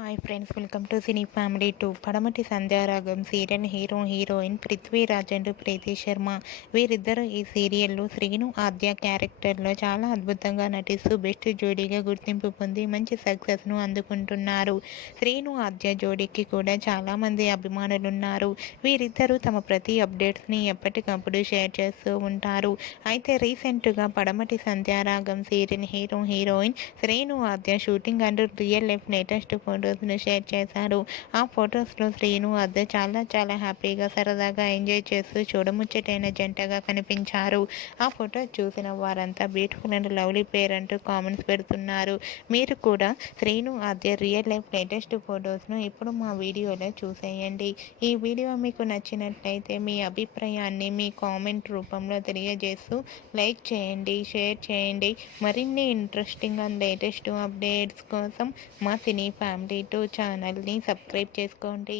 Hi friends, welcome to cine family 2. పడమటి Sandhyaragam serial heroine Prithviraj and ప్రీతి శర్మ. వీరిద్దరూ ఈ సీరియల్లో శ్రీను ఆద్య క్యారెక్టర్లో చాలా అద్భుతంగా నటిస్తూ బెస్ట్ జోడీగా గుర్తింపు పొంది మంచి సక్సెస్ను అందుకుంటున్నారు. శ్రీను ఆద్య జోడీకి కూడా చాలామంది అభిమానులున్నారు. వీరిద్దరూ తమ ప్రతి అప్డేట్స్ని ఎప్పటికప్పుడు షేర్ చేస్తూ ఉంటారు. అయితే రీసెంట్గా Padamati Sandhyaragam serial heroine Sreenu Aadya shooting and real life latest ఫోటోస్ను షేర్ చేశారు. ఆ ఫొటోస్లో శ్రీను ఆద్య చాలా హ్యాపీగా సరదాగా ఎంజాయ్ చేస్తూ చూడముచ్చటైన జంటగా కనిపించారు. ఆ ఫోటో చూసిన వారంతా బ్యూటిఫుల్ అండ్ లవ్లీ పేర్ అంటూ కామెంట్స్ పెడుతున్నారు. మీరు కూడా శ్రీను ఆద్య రియల్ లైఫ్ లేటెస్ట్ ఫొటోస్ను ఇప్పుడు మా వీడియోలో చూసేయండి. ఈ వీడియో మీకు నచ్చినట్లయితే మీ అభిప్రాయాన్ని మీ కామెంట్ రూపంలో తెలియజేస్తూ లైక్ చేయండి, షేర్ చేయండి. మరిన్ని ఇంట్రెస్టింగ్ అండ్ లేటెస్ట్ అప్డేట్స్ కోసం మా సినీ ఫ్యామిలీ 2 ఛానల్ని సబ్స్క్రైబ్ చేసుకోండి.